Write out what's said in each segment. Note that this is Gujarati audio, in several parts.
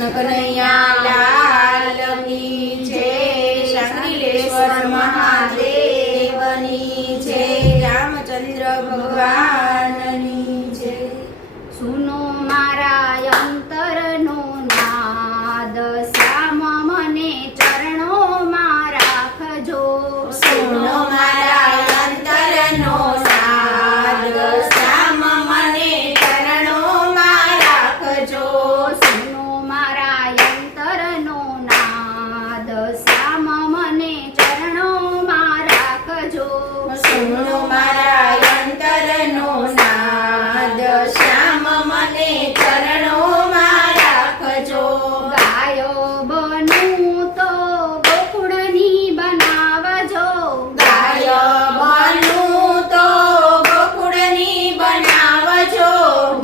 કૃષ્ણ કનૈયા લાલ કી જય, શાંતિલેશ્વર મહાદેવની જય, રામચંદ્ર ભગવાનની જય। સુનો મારા અંતરનો નાદ, શ્યામ મને ચરણોમાં રાખજો। સુનો મારા અંતરનો નાદ, શ્યામ મને ચરણોમાં રાખજો। સુનો મારા અંતરનો નાદ, શ્યામ મને ચરણોમાં રાખજો। સુનો મારા અંતરનો નાદ, શ્યામ મને ચરણોમાં રાખજો। ગાયો બનું તો ગોકુળની બનાવજો। ગાય બનું તો ગોકુળની બનાવજો।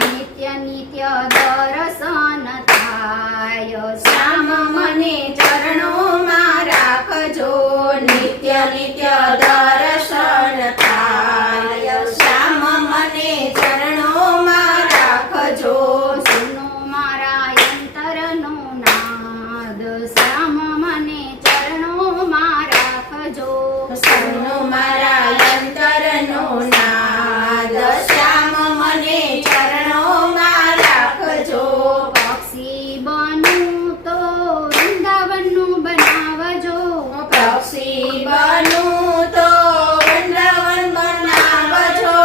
નિત્ય નિત્ય દર્શન થાય, શ્યામ મને ચરણોમાં રાખજો। નિત્ય નિત્ય દર્શન થાય, શ્યામ મને ચરણોમાં રાખજો। સુનો મારા અંતરનો નાદ, શ્યામ મને ચરણોમાં રાખજો। સુનો મારા અંતરનો નાદ, શ્યામ મને ચરણોમાં રાખજો। પક્ષી બનું તો વૃંદાવનનું બનાવજો। પક્ષી બનું તો વૃંદાવન બનાવજો।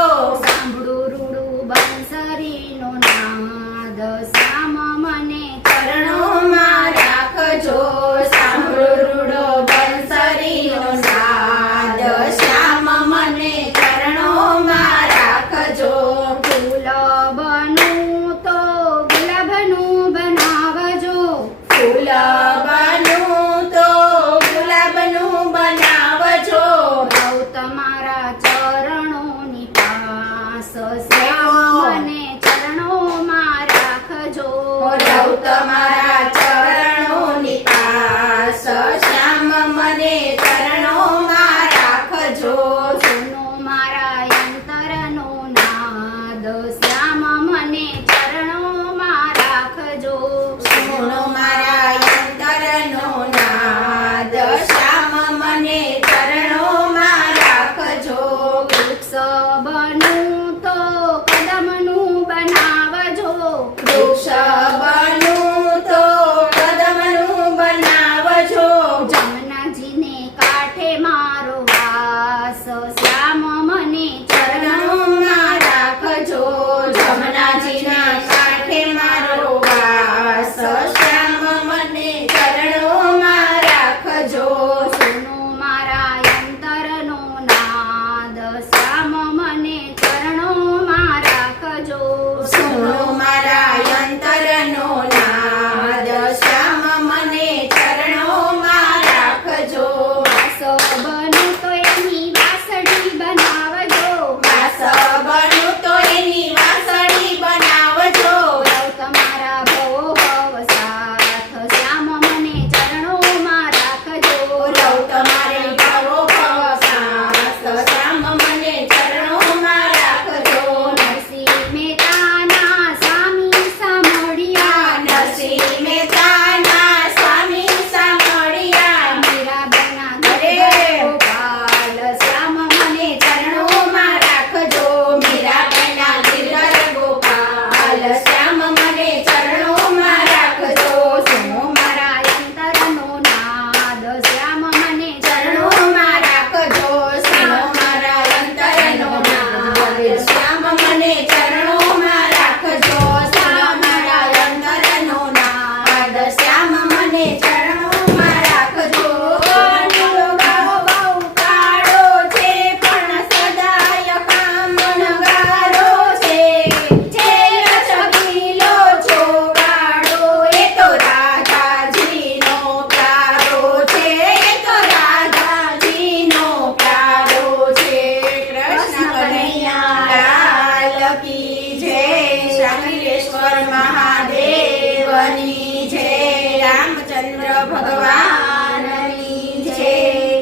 સાંભળું રૂડું બંસરીનો નાદ, શ્યામ મને ચરણોમાં રાખજો। સાંભળો રૂડો બંસરીનો નાદ, શ્યામ મને ચરણોમાં રાખજો। ફૂલ બનું તો ગુલાબનું બનાવજો। ફૂલ બનું તો ગુલાબનું બનાવજો। રહું તમારા ચરણોની પાસ, શ્યામ મને ચરણોમાં રાખજો। રહું તમારા ચરણોની પાસ, શ્યામ મને ચરણોમાં રાખજો। સુનો મારા અંતરનો નાદ, શ્યામ મને ચરણોમાં રાખજો। સુનો